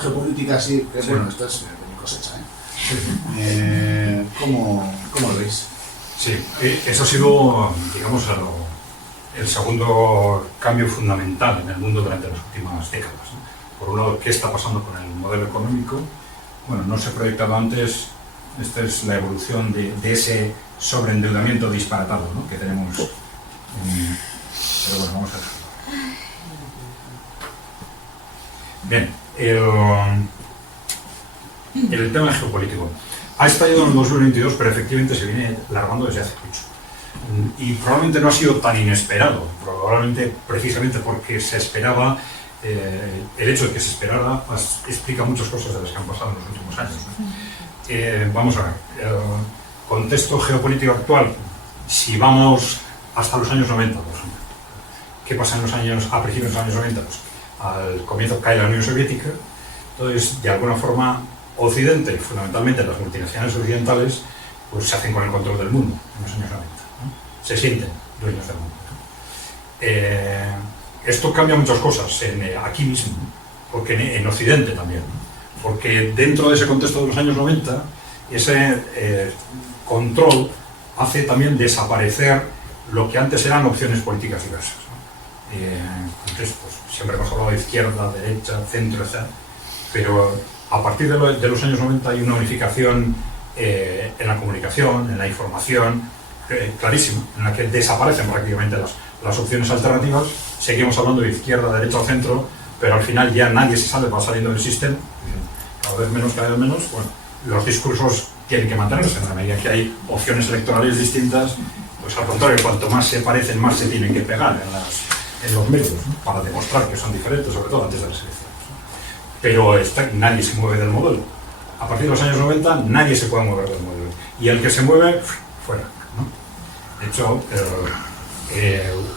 geopolítica así, que Sí. bueno, esto es de mi cosecha, ¿cómo lo veis? Sí, eso ha sido, digamos, el segundo cambio fundamental en el mundo durante las últimas décadas, ¿no? Por un lado, ¿qué está pasando con el modelo económico? Bueno, no se ha proyectado antes, esta es la evolución de ese sobreendeudamiento disparatado, ¿no?, que tenemos. Pero bueno, vamos a ver. Bien, el tema geopolítico. Ha estallado en el 2022, pero efectivamente se viene alargando desde hace mucho. Y probablemente no ha sido tan inesperado, probablemente precisamente porque se esperaba, el hecho de que se esperara explica muchas cosas de las que han pasado en los últimos años, ¿no? Vamos a ver, el contexto geopolítico actual, si vamos hasta los años 90, por ejemplo, ¿qué pasa a principios de los años 90? Pues al comienzo cae la Unión Soviética, entonces de alguna forma Occidente, fundamentalmente las multinacionales occidentales, pues se hacen con el control del mundo en los años 90, ¿no? Se sienten dueños del mundo, ¿no? Esto cambia muchas cosas aquí mismo, porque en Occidente también, ¿no? Porque dentro de ese contexto de los años 90, ese control hace también desaparecer lo que antes eran opciones políticas diversas, ¿no? Entonces, pues, siempre hemos hablado de izquierda, derecha, centro, etc. Pero a partir de los años 90 hay una unificación en la comunicación, en la información, clarísima, en la que desaparecen prácticamente las opciones alternativas. Seguimos hablando de izquierda, derecha o centro, pero al final ya nadie se sabe, va saliendo del sistema, cada vez menos. Bueno, los discursos tienen que mantenerse en la medida que hay opciones electorales distintas, pues al contrario, cuanto más se parecen, más se tienen que pegar en los medios, ¿no?, para demostrar que son diferentes, sobre todo antes de las elecciones. Pero nadie se mueve del modelo. A partir de los años 90 nadie se puede mover del modelo. Y el que se mueve, fuera, ¿no? De hecho,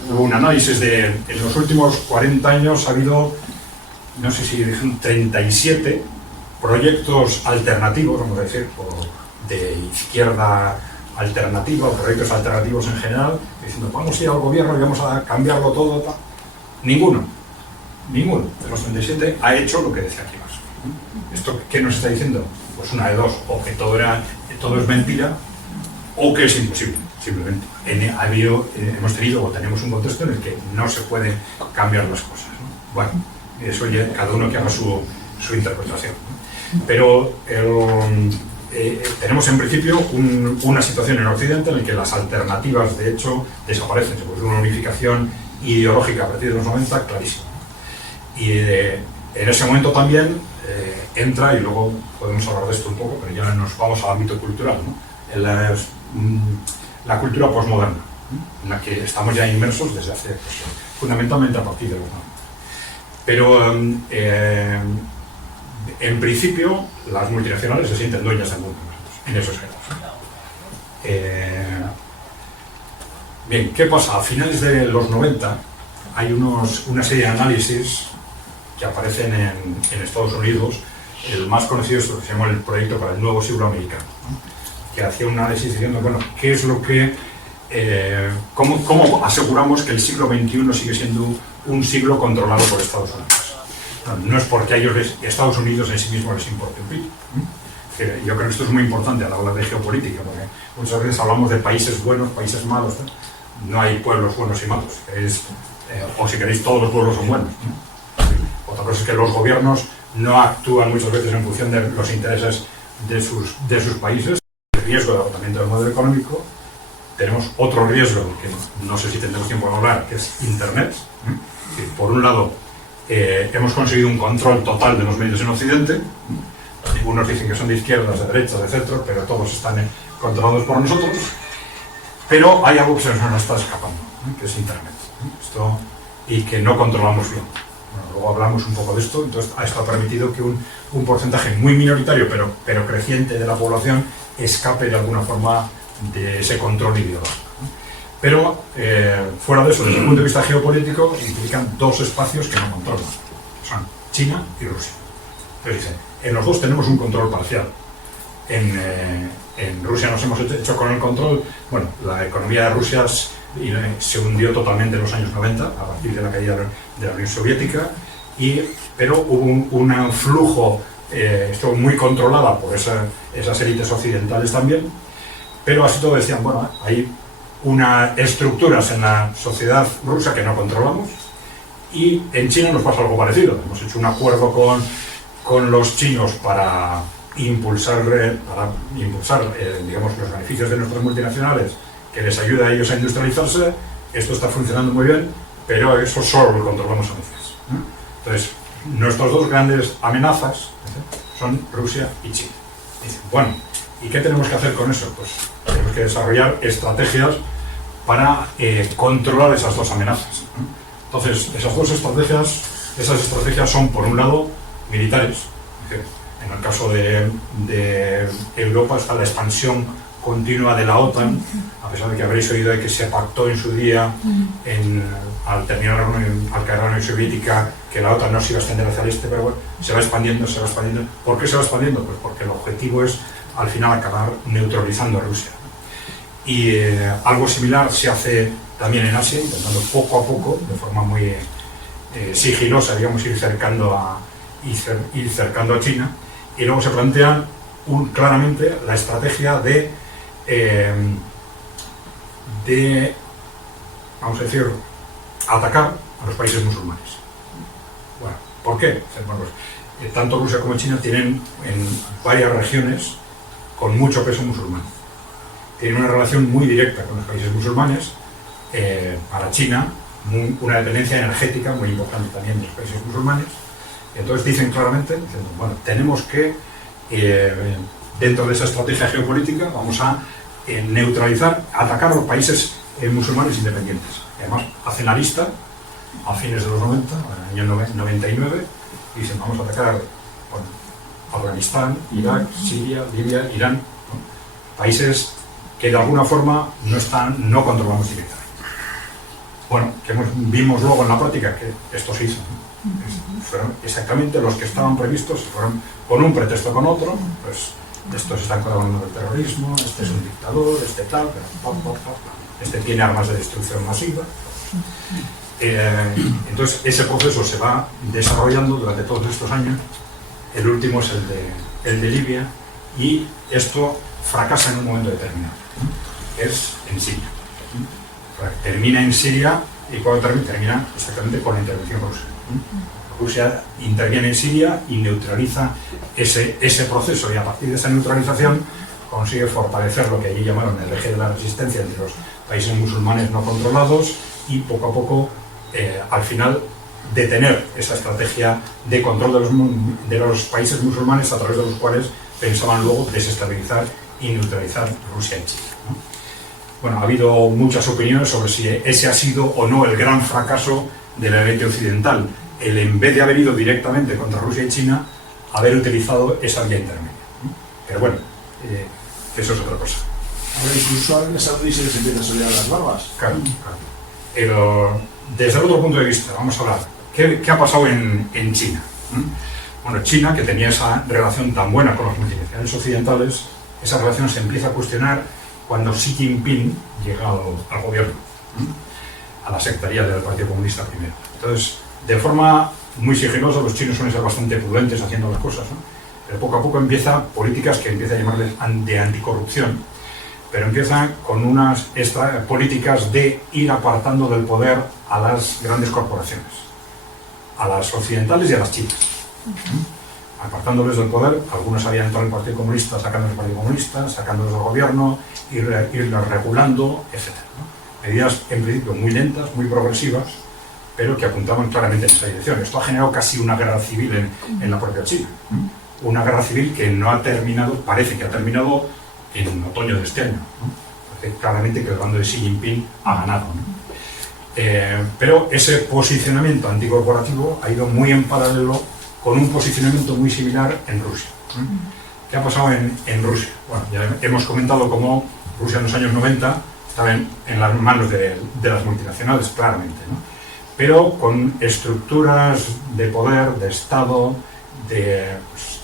hubo un análisis en los últimos 40 años ha habido, no sé si 37 proyectos alternativos, vamos a decir, de izquierda alternativa, o proyectos alternativos en general, diciendo, vamos a ir al gobierno y vamos a cambiarlo todo, tal. Ninguno de los 37 ha hecho lo que decía aquí más. ¿Esto qué nos está diciendo? Pues una de dos, o que todo es mentira, o que es imposible, simplemente. Hemos tenido o tenemos un contexto en el que no se pueden cambiar las cosas, ¿no? Bueno, eso ya cada uno que haga su interpretación, ¿no? Pero tenemos en principio una situación en Occidente en la que las alternativas, de hecho, desaparecen. Se produce una unificación ideológica a partir de los 90, clarísima. Y en ese momento también entra, y luego podemos hablar de esto un poco, pero ya nos vamos al ámbito cultural, ¿no?, la cultura posmoderna, ¿no?, en la que estamos ya inmersos desde hace, fundamentalmente a partir de los 90. Pero en principio las multinacionales se sienten dueñas del mundo en esos casos. Bien, ¿qué pasa? A finales de los 90 hay una serie de análisis que aparecen en Estados Unidos. El más conocido es lo que se llama el Proyecto para el Nuevo Siglo Americano, ¿no?, que hacía un análisis diciendo, bueno, ¿qué es lo que cómo aseguramos que el siglo XXI sigue siendo un siglo controlado por Estados Unidos? No es porque a ellos Estados Unidos en sí mismo les importe un pito. Yo creo que esto es muy importante a la hora de geopolítica, porque muchas veces hablamos de países buenos, países malos, ¿no? No hay pueblos buenos y malos, o si queréis todos los pueblos son buenos, ¿no? Otra cosa es que los gobiernos no actúan muchas veces en función de los intereses de sus países. El riesgo de agotamiento del modelo económico. Tenemos otro riesgo, que no sé si tendremos tiempo de hablar, que es Internet. Por un lado, hemos conseguido un control total de los medios en Occidente. Algunos dicen que son de izquierdas, de derechas, de centro, pero todos están controlados por nosotros. Pero hay algo que se nos está escapando, que es Internet. Y que no controlamos bien. Bueno, luego hablamos un poco de esto. Entonces, esto ha permitido que un porcentaje muy minoritario, pero creciente de la población, escape de alguna forma de ese control ideológico. Pero fuera de eso, desde el punto de vista geopolítico, implican dos espacios que no controlan. Son China y Rusia. Entonces dicen, en los dos tenemos un control parcial. En Rusia nos hemos hecho con el control. Bueno, la economía de Rusia se hundió totalmente en los años 90, a partir de la caída de la Unión Soviética. pero hubo un flujo, estuvo muy controlada por esas élites occidentales también, pero así todo decían, bueno, hay unas estructuras en la sociedad rusa que no controlamos, y en China nos pasa algo parecido. Hemos hecho un acuerdo con los chinos para impulsar digamos, los beneficios de nuestras multinacionales, que les ayuda a ellos a industrializarse. Esto está funcionando muy bien, pero eso solo lo controlamos a veces. Entonces, nuestras dos grandes amenazas son Rusia y China. Y dicen, bueno, ¿y qué tenemos que hacer con eso? Pues tenemos que desarrollar estrategias para controlar esas dos amenazas. Entonces, esas estrategias son, por un lado, militares. En el caso de Europa está la expansión continua de la OTAN, a pesar de que habréis oído de que se pactó en su día, al caer la Unión Soviética, que la OTAN no se iba a extender hacia el este, pero bueno, se va expandiendo. ¿Por qué se va expandiendo? Pues porque el objetivo es, al final, acabar neutralizando a Rusia. Y algo similar se hace también en Asia, intentando poco a poco, de forma muy sigilosa, digamos, ir cercando a China, y luego se plantea claramente la estrategia de vamos a decir, atacar a los países musulmanes. Bueno, ¿por qué? Bueno, pues, tanto Rusia como China tienen en varias regiones con mucho peso musulmán. Tienen una relación muy directa con los países musulmanes. Para China, una dependencia energética muy importante también de los países musulmanes. Entonces dicen claramente, bueno, tenemos que, dentro de esa estrategia geopolítica, vamos a neutralizar, atacar a los países musulmanes independientes. Además, hacen la lista a fines de los 90, en el año 99, y dicen, vamos a atacar Afganistán, Irak, Siria, Libia, Irán, ¿no? Países que de alguna forma no controlamos directamente. Bueno, que vimos luego en la práctica que esto se hizo, ¿no? Fueron exactamente los que estaban previstos, fueron con un pretexto o con otro, pues estos están colaborando con el terrorismo, este es un dictador, este tal, este tiene armas de destrucción masiva. Entonces ese proceso se va desarrollando durante todos estos años. El último es el de Libia, y esto fracasa en un momento determinado. Es en Siria. Termina en Siria, y cuando termina exactamente con la intervención rusa. Rusia interviene en Siria y neutraliza ese proceso, y a partir de esa neutralización consigue fortalecer lo que allí llamaron el eje de la resistencia entre los países musulmanes no controlados, y poco a poco, al final, detener esa estrategia de control de los países musulmanes, a través de los cuales pensaban luego desestabilizar y neutralizar Rusia y China, ¿no? Bueno, ha habido muchas opiniones sobre si ese ha sido o no el gran fracaso de la élite occidental, el, en vez de haber ido directamente contra Rusia y China, haber utilizado esa vía intermedia, ¿no? Pero bueno, eso es otra cosa. Ahora incluso a Arabia Saudí se les empieza a salir a las barbas. Claro. Pero desde el otro punto de vista, vamos a hablar, ¿qué ha pasado en China? Bueno, China, que tenía esa relación tan buena con las multinacionales occidentales, esa relación se empieza a cuestionar cuando Xi Jinping llega al gobierno, a la sectaría del Partido Comunista primero. Entonces, de forma muy sigilosa, los chinos suelen ser bastante prudentes haciendo las cosas, ¿no? Pero poco a poco empieza políticas que empieza a llamarles de anticorrupción, pero empiezan con unas políticas de ir apartando del poder a las grandes corporaciones, a las occidentales y a las chinas. Apartándoles del poder. Algunos habían entrado en el Partido Comunista, sacándoles del Partido Comunista, sacándoles del gobierno, irlas regulando, etc., ¿no? Medidas en principio muy lentas, muy progresivas, pero que apuntaban claramente en esa dirección. Esto ha generado casi una guerra civil en la propia China. Una guerra civil que no ha terminado, parece que ha terminado en otoño de este año, ¿no? Parece claramente que el bando de Xi Jinping ha ganado, ¿no? Pero ese posicionamiento anticorporativo ha ido muy en paralelo con un posicionamiento muy similar en Rusia. ¿Qué ha pasado en Rusia? Bueno, ya hemos comentado cómo Rusia en los años 90 estaba en las manos de las multinacionales, claramente, ¿no? Pero con estructuras de poder, de Estado,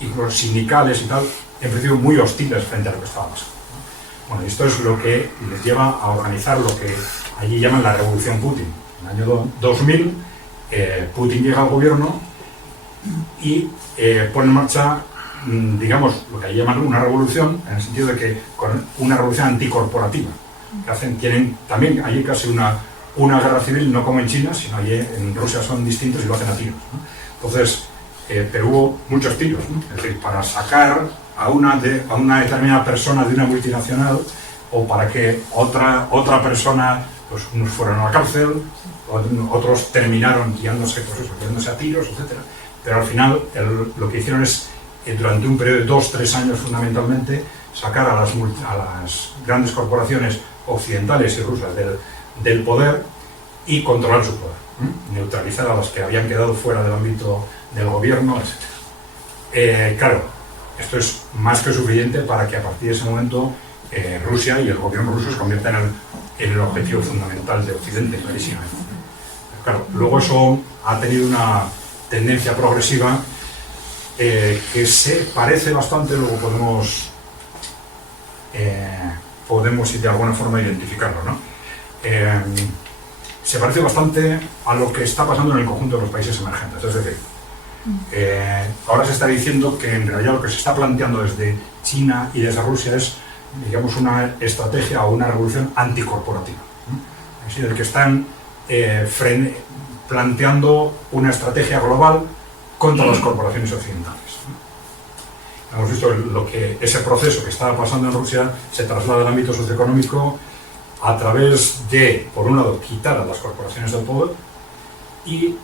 incluso sindicales y tal, en principio muy hostiles frente a lo que estaba pasando, ¿no? Bueno, esto es lo que les lleva a organizar lo que allí llaman la Revolución Putin. En el año 2000, Putin llega al gobierno y pone en marcha, digamos, lo que ahí llaman una revolución, en el sentido de que con una revolución anticorporativa, que tienen también allí casi una guerra civil, no como en China, sino allí en Rusia son distintos y lo hacen a tiros, ¿no? Entonces, pero hubo muchos tiros, ¿no? Es decir, para sacar a una determinada persona de una multinacional, o para que otra persona, pues unos fueron a la cárcel, otros terminaron guiándose a tiros, etc. Pero al final lo que hicieron es, durante un periodo de 2-3 años fundamentalmente, sacar a las grandes corporaciones occidentales y rusas del poder y controlar su poder, neutralizar a las que habían quedado fuera del ámbito del gobierno, etc. Claro, esto es más que suficiente para que a partir de ese momento Rusia y el gobierno ruso se conviertan en el objetivo fundamental de Occidente, clarísimamente. Claro, luego eso ha tenido una tendencia progresiva que se parece bastante, luego podemos de alguna forma identificarlo, ¿no? Se parece bastante a lo que está pasando en el conjunto de los países emergentes. Es decir, ahora se está diciendo que en realidad lo que se está planteando desde China y desde Rusia es, digamos, una estrategia o una revolución anticorporativa. Es decir, que están planteando una estrategia global contra las corporaciones occidentales. Hemos visto que ese proceso que estaba pasando en Rusia se traslada al ámbito socioeconómico a través de, por un lado, quitar a las corporaciones del poder y,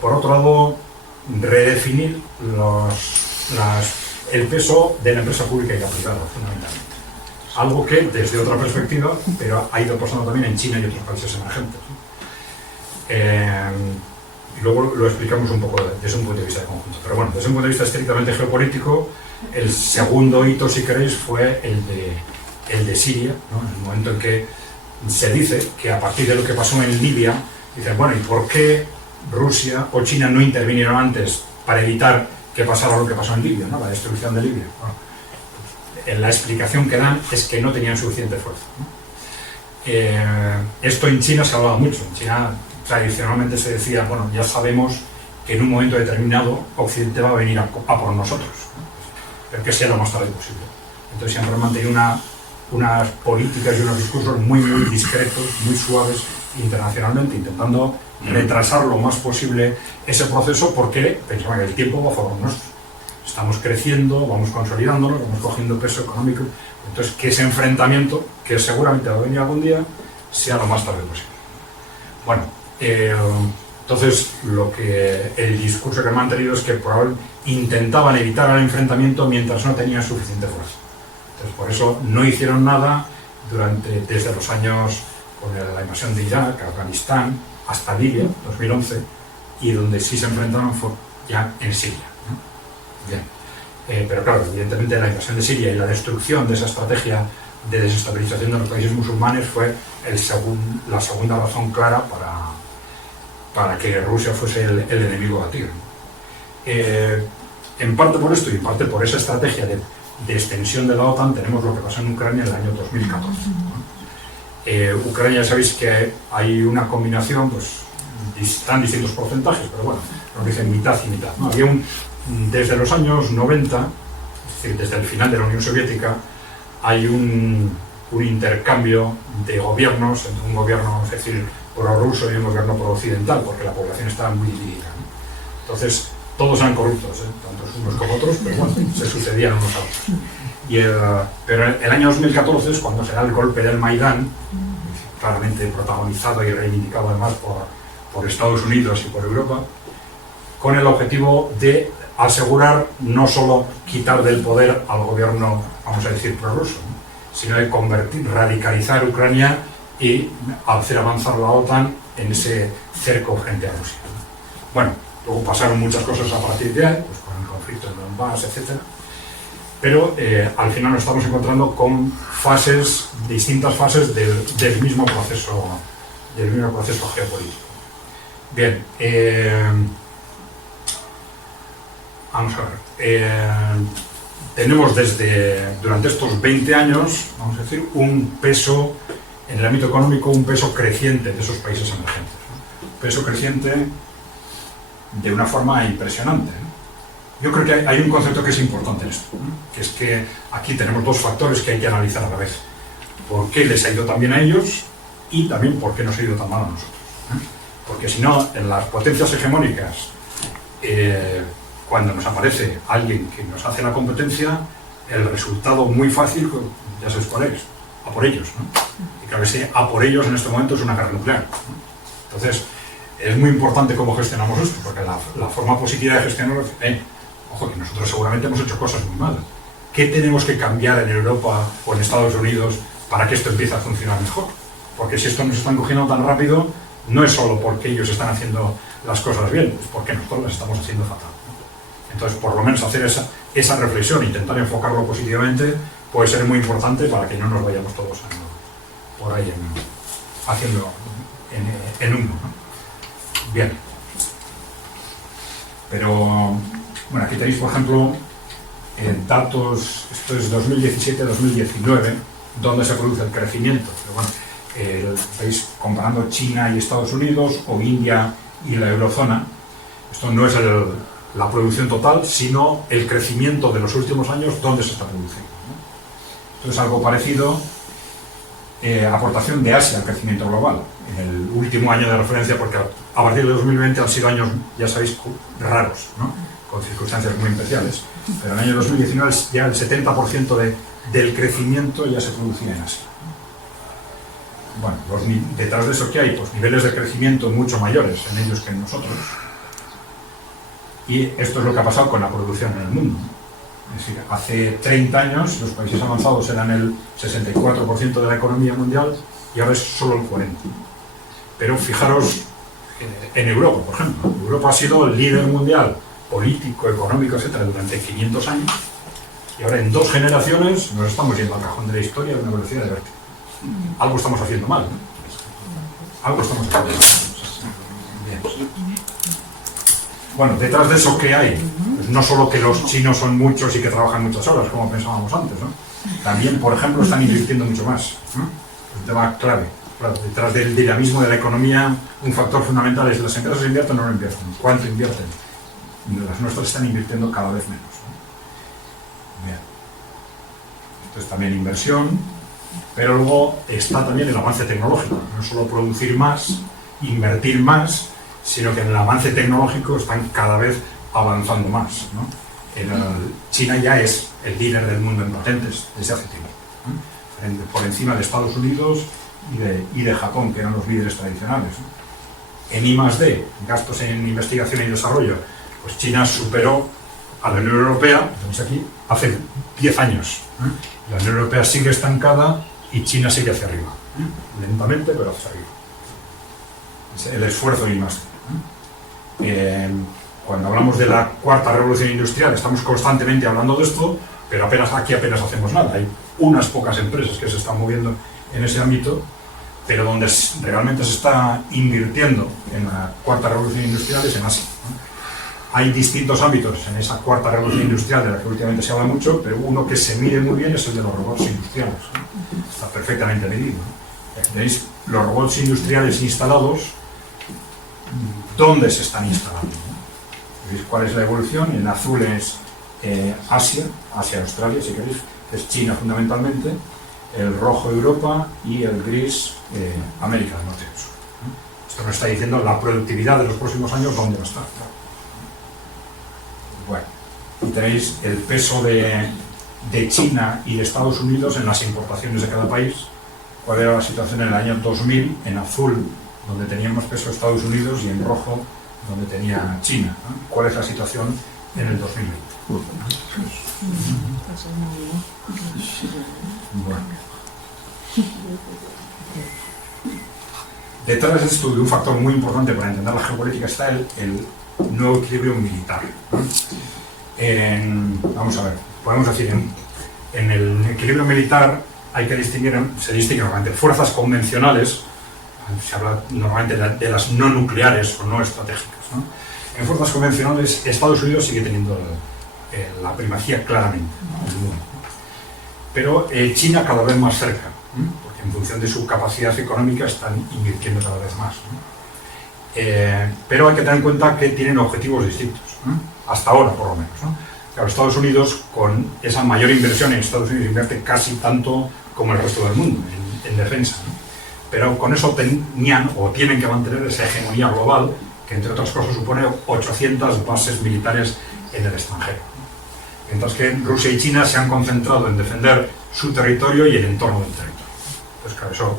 por otro lado, redefinir el peso de la empresa pública y la privada, fundamentalmente. Algo que, desde otra perspectiva, pero ha ido pasando también en China y otros países emergentes. Y luego lo explicamos un poco desde un punto de vista de conjunto. Pero bueno, desde un punto de vista estrictamente geopolítico, el segundo hito, si queréis, fue el de Siria, ¿no? En el momento en que se dice que a partir de lo que pasó en Libia, dicen, bueno, ¿y por qué Rusia o China no intervinieron antes para evitar que pasara lo que pasó en Libia, ¿no? La destrucción de Libia? Bueno, la explicación que dan es que no tenían suficiente fuerza, ¿no? Esto en China se hablaba mucho. En China tradicionalmente se decía, bueno, ya sabemos que en un momento determinado Occidente va a venir a por nosotros, ¿no? Pero que sea lo más tarde posible. Entonces siempre han mantenido unas políticas y unos discursos muy discretos, muy suaves internacionalmente, intentando retrasar lo más posible ese proceso, porque pensaban que el tiempo va a favor nuestro. Estamos creciendo, vamos consolidándonos, vamos cogiendo peso económico. Entonces, que ese enfrentamiento, que seguramente va a venir algún día, sea lo más tarde posible. Bueno, entonces el discurso que han mantenido es que probablemente intentaban evitar el enfrentamiento mientras no tenían suficiente fuerza. Entonces, por eso no hicieron nada desde los años con la invasión de Irak, Afganistán, hasta Libia, 2011, y donde sí se enfrentaron fue ya en Siria, ¿no? Bien. Pero claro, evidentemente la invasión de Siria y la destrucción de esa estrategia de desestabilización de los países musulmanes fue la segunda razón clara para que Rusia fuese el enemigo a batir. En parte por esto y en parte por esa estrategia de extensión de la OTAN tenemos lo que pasó en Ucrania en el año 2014, ¿no? Ucrania, sabéis que hay una combinación, pues están distintos porcentajes, pero bueno, nos dicen mitad y mitad, ¿no? Había desde los años 90, es decir, desde el final de la Unión Soviética, hay un intercambio de gobiernos, entre un gobierno, es decir, prorruso y un gobierno pro-occidental, porque la población estaba muy dividida, ¿no? Entonces, todos eran corruptos, tanto unos como otros, pero bueno, se sucedían unos a otros. Pero el año 2014 es cuando se da el golpe del Maidán, claramente protagonizado y reivindicado además por Estados Unidos y por Europa, con el objetivo de asegurar no solo quitar del poder al gobierno, vamos a decir, prorruso, ¿no?, sino de radicalizar Ucrania y hacer avanzar la OTAN en ese cerco frente a Rusia, ¿no? Bueno, luego pasaron muchas cosas a partir de ahí, pues con el conflicto en Donbass, etc. Pero al final nos estamos encontrando con distintas fases del mismo proceso geopolítico. Bien, vamos a ver. Tenemos durante estos 20 años, vamos a decir, un peso en el ámbito económico, un peso creciente de esos países emergentes, ¿no? Un peso creciente de una forma impresionante, ¿no? Yo creo que hay un concepto que es importante en esto, ¿no? Que es que aquí tenemos dos factores que hay que analizar a la vez. ¿Por qué les ha ido tan bien a ellos? Y también por qué nos ha ido tan mal a nosotros, ¿eh? Porque si no, en las potencias hegemónicas, cuando nos aparece alguien que nos hace la competencia, el resultado muy fácil, ya sabes cuál es, a por ellos, ¿no? Y claro que ese a por ellos en este momento es una guerra nuclear, ¿no? Entonces, es muy importante cómo gestionamos esto, porque la forma positiva de gestionarlo es, ojo, que nosotros seguramente hemos hecho cosas muy malas. ¿Qué tenemos que cambiar en Europa o en Estados Unidos para que esto empiece a funcionar mejor? Porque si esto nos están cogiendo tan rápido, no es solo porque ellos están haciendo las cosas bien, es porque nosotros las estamos haciendo fatal, ¿no? Entonces, por lo menos hacer esa reflexión, intentar enfocarlo positivamente, puede ser muy importante para que no nos vayamos todos por ahí haciendo en humo, ¿no? Bien. Pero, bueno, aquí tenéis, por ejemplo, datos, esto es 2017-2019, donde se produce el crecimiento. Pero bueno, veis, comparando China y Estados Unidos, o India y la eurozona, esto no es la producción total, sino el crecimiento de los últimos años, donde se está produciendo, ¿no? Esto es algo parecido. Aportación de Asia al crecimiento global en el último año de referencia, porque a partir de 2020 han sido años, ya sabéis, raros, ¿no? Con circunstancias muy especiales, pero en el año 2019 ya el 70% del crecimiento ya se producía en Asia. Bueno, detrás de eso, ¿qué hay? Pues niveles de crecimiento mucho mayores en ellos que en nosotros, y esto es lo que ha pasado con la producción en el mundo. Es decir, hace 30 años los países avanzados eran el 64% de la economía mundial y ahora es solo el 40%. Pero fijaros en Europa, por ejemplo. Europa ha sido el líder mundial político, económico, etcétera, durante 500 años, y ahora en 2 generaciones nos estamos yendo al cajón de la historia a una velocidad de vértigo. Algo estamos haciendo mal, ¿no? Algo estamos haciendo mal. Bien. Bueno, detrás de eso, ¿qué hay? Pues no solo que los chinos son muchos y que trabajan muchas horas, como pensábamos antes, ¿no? También, por ejemplo, están invirtiendo mucho más, ¿no? Un tema clave. Claro, detrás del dinamismo de la economía, un factor fundamental es: las empresas invierten o no invierten. ¿Cuánto invierten? Las nuestras están invirtiendo cada vez menos, ¿no? Bien. Entonces, también inversión, pero luego está también el avance tecnológico. No solo producir más, invertir más, sino que en el avance tecnológico están cada vez avanzando más, ¿no? China ya es el líder del mundo en patentes desde hace tiempo, ¿no? Por encima de Estados Unidos y de Japón, que eran los líderes tradicionales, ¿no? En I+D, gastos en investigación y desarrollo, pues China superó a la Unión Europea, estamos aquí, hace 10 años, ¿eh? La Unión Europea sigue estancada y China sigue hacia arriba, ¿eh? Lentamente, pero hacia arriba. Es el esfuerzo de I+D. Cuando hablamos de la cuarta revolución industrial, estamos constantemente hablando de esto, pero apenas hacemos nada. Hay unas pocas empresas que se están moviendo en ese ámbito, pero donde realmente se está invirtiendo en la cuarta revolución industrial es en Asia, ¿no? Hay distintos ámbitos en esa cuarta revolución industrial de la que últimamente se habla mucho, pero uno que se mide muy bien es el de los robots industriales, ¿no? Está perfectamente medido, ¿no? Aquí tenéis los robots industriales instalados, dónde se están instalando, ¿no? ¿Veis cuál es la evolución? En azul es Asia, Australia, si queréis, es China fundamentalmente, el rojo Europa y el gris América del Norte y del Sur, ¿no? Esto nos está diciendo la productividad de los próximos años, dónde va a estar. Bueno, y tenéis el peso de China y de Estados Unidos en las importaciones de cada país. ¿Cuál era la situación en el año 2000? En azul, donde teníamos peso Estados Unidos, y en rojo, donde tenía China, ¿no? ¿Cuál es la situación en el 2020? Bueno. Detrás de esto, de un factor muy importante para entender la geopolítica, está el nuevo equilibrio militar, ¿no? Vamos a ver, podemos decir, en el equilibrio militar hay que distinguir, se distinguen normalmente fuerzas convencionales. Se habla normalmente de las no nucleares o no estratégicas, ¿no? En fuerzas convencionales, Estados Unidos sigue teniendo la primacía claramente, ¿no? Pero China cada vez más cerca, ¿no? Porque en función de su capacidad económica están invirtiendo cada vez más, ¿no? Pero hay que tener en cuenta que tienen objetivos distintos, ¿no? hasta ahora por lo menos, ¿no? Claro, Estados Unidos, con esa mayor inversión en Estados Unidos, invierte casi tanto como el resto del mundo en defensa, ¿no? Pero con eso tenían o tienen que mantener esa hegemonía global, que entre otras cosas supone 800 bases militares en el extranjero. Mientras que Rusia y China se han concentrado en defender su territorio y el entorno del territorio. Pues claro, eso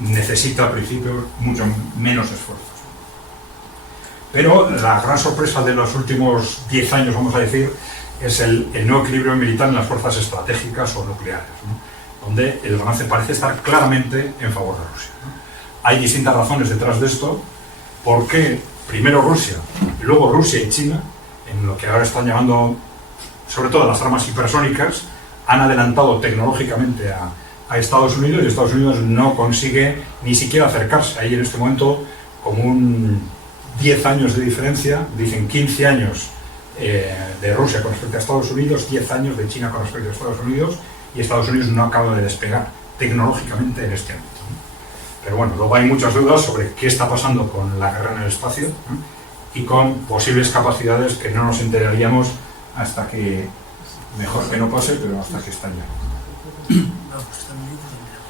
necesita al principio mucho menos esfuerzos. Pero la gran sorpresa de los últimos 10 años, vamos a decir, es el nuevo equilibrio militar en las fuerzas estratégicas o nucleares, ¿no? Donde el balance parece estar claramente en favor de Rusia, ¿no? Hay distintas razones detrás de esto. ¿Por qué primero Rusia y luego Rusia y China, en lo que ahora están llamando sobre todo las armas hipersónicas, han adelantado tecnológicamente a Estados Unidos, y Estados Unidos no consigue ni siquiera acercarse? Hay en este momento como un 10 años de diferencia, dicen 15 años de Rusia con respecto a Estados Unidos, 10 años de China con respecto a Estados Unidos, y Estados Unidos no acaba de despegar tecnológicamente en este ámbito, ¿no? Pero bueno, luego hay muchas dudas sobre qué está pasando con la guerra en el espacio, ¿no? Y con posibles capacidades que no nos enteraríamos hasta que, mejor que no pase, pero hasta que estalla.